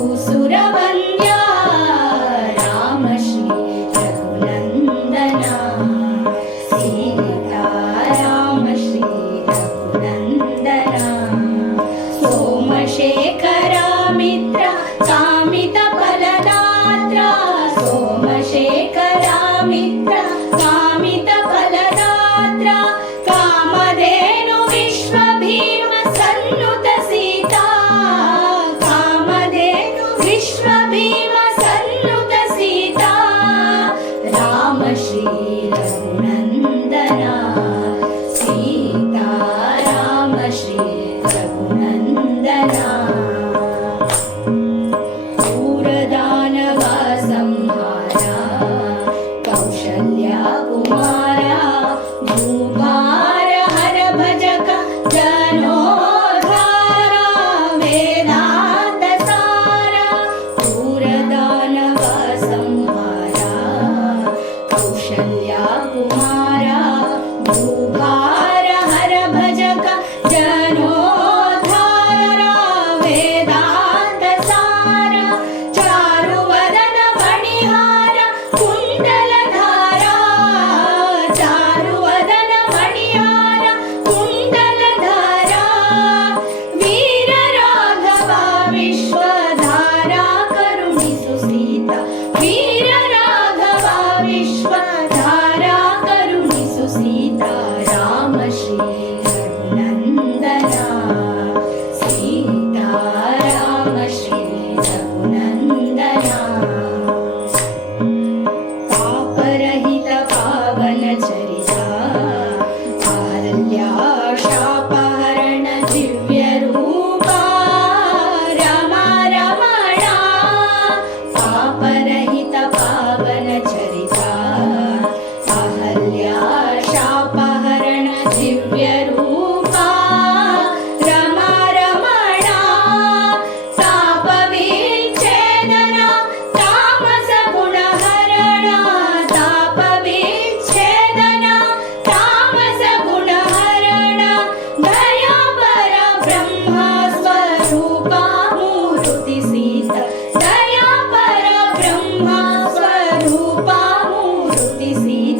Surabaya. dream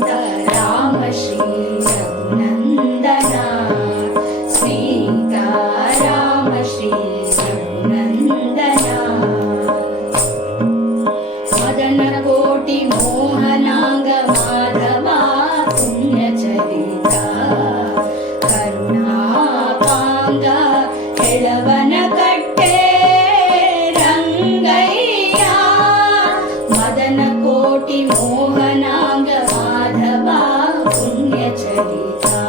两颗心。Hare